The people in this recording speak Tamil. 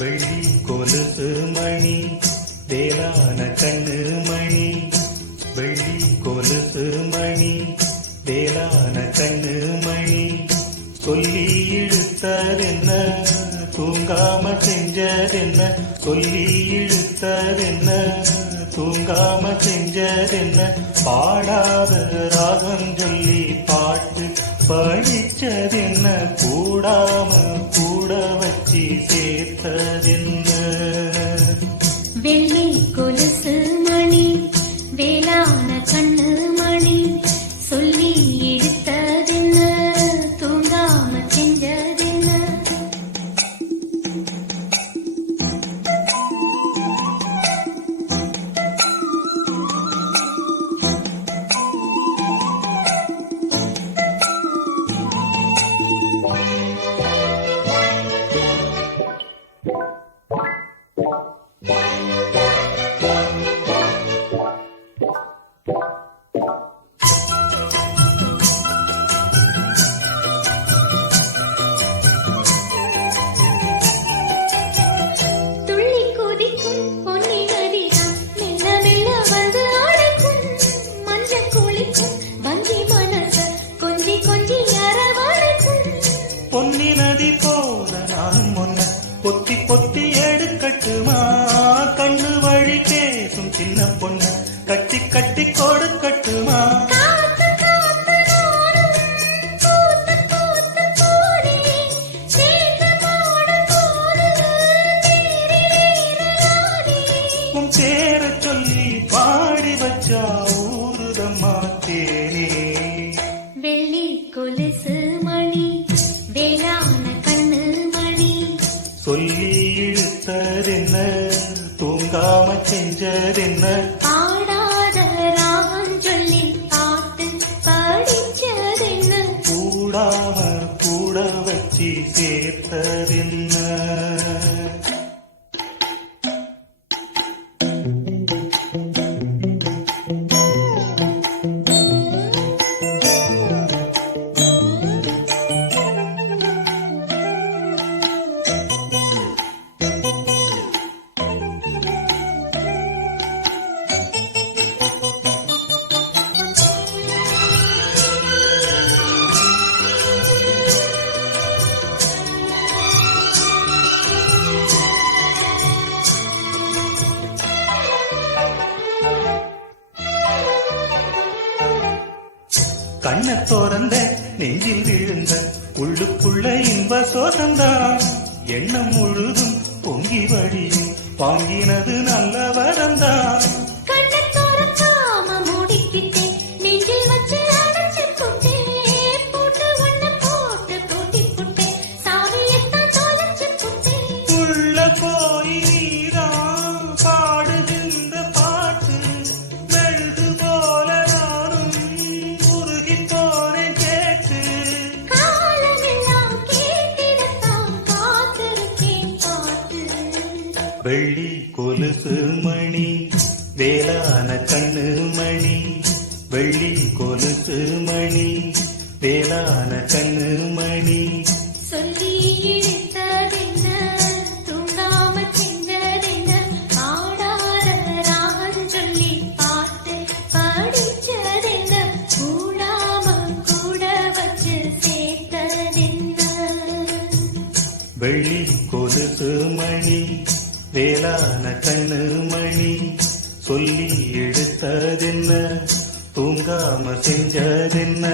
வெள்ளி கொலுசு மணி வேளான கண்ணு மணி. வெள்ளி கொலுசு மணி வேளான கண்ணு மணி. சொல்லி இழுத்தார் என்ன தூங்காம செஞ்சார் என்ன சொல்லி இழுத்தார் என்ன தூங்காம செஞ்சார் என்ன பாடாத ராகம் சொல்லி பாட்டு படிச்சது என்ன கூடாம கூட வச்சு சேர்த்ததென்ன பொன்னி நதி போல நானும் ஒன்ன. பொத்தி பொத்தி எடுக்கட்டுமா? கண்ணு வழி பேசும் சின்ன பொண்ண. கட்டி கட்டி கொடுக்கட்டுமா? பேர சொல்லி பாடி வச்சா ஊருதம்மா தேனே. செஞ்சதென்ன பாடாத ராகம் சொல்லி பாட்டு படிச்சதென்ன? கூடாம கூட வச்சு சேர்த்ததென்ன? கண்ண தோறந்த நெஞ்சில் விழுந்த உள்ளுக்குள்ள இன்ப சோதந்தான் எண்ணம் முழுதும் பொங்கி வழியும் வாங்கினது நல்ல வரந்தான் வெள்ளி கொலுசு மணி வேளான கண்ணு மணி வெள்ளி கொலுசு மணி வேளான கண்ணு மணி. சொல்லி இழுத்ததென்ன, வேளான கண்ணு மணி சொல்லி எடுத்ததென்ன? தூங்காம செஞ்சதென்ன?